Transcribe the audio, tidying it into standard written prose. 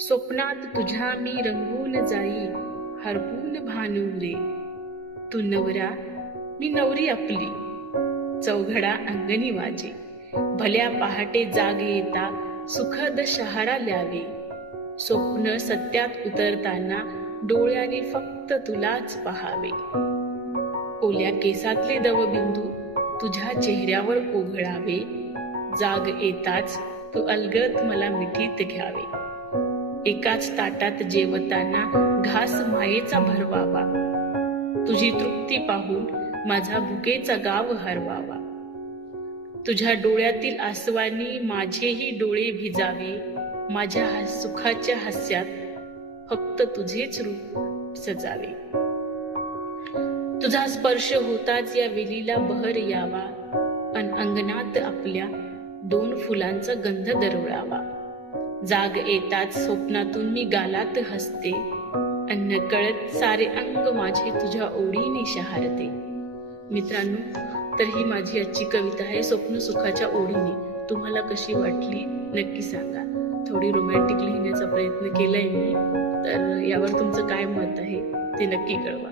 स्वप्नात तुझ्या मी रंगून जाई, हरपून भानुरे. तू नवरा मी नवरी आपली, चौघडा अंगणी वाजे. भल्या पहाटे जाग येता सुखद शहारा ल्यावे. स्वप्न सत्यात उतरताना डोळ्याने फक्त तुलाच पहावे. ओल्या केसातले दवबिंदू तुझ्या चेहऱ्यावर ओघळावे. जाग येताच तू अलगद मला मिठीत घ्यावे. एकाच ताटात जेवताना घास मायेचा भरवावा. तुझी तृप्ती पाहून माझा भुकेचा गाव हरवावा. तुझ्या डोळ्यातील आसवांनी माझेही डोळे भिजावे. माझ्या सुखाच्या हास्यात फक्त तुझेच रूप सजावे. तुझा स्पर्श होताच या वेलीला बहर यावा. अन अंगणात आपल्या 2 फुलांचा गंध दरवळावा. जाग येताच स्वप्नातून मी गालात हसते. अन्न कळत सारे अंग माझे तुझ्या ओढीने शहारते. मित्रांनो, तर ही माझी आजची कविता आहे स्वप्न सुखाच्या ओढीने. तुम्हाला कशी वाटली नक्की सांगा. थोडी रोमॅन्टिक लिहिण्याचा प्रयत्न केलाय मी, तर यावर तुमचं काय मत आहे ते नक्की कळवा.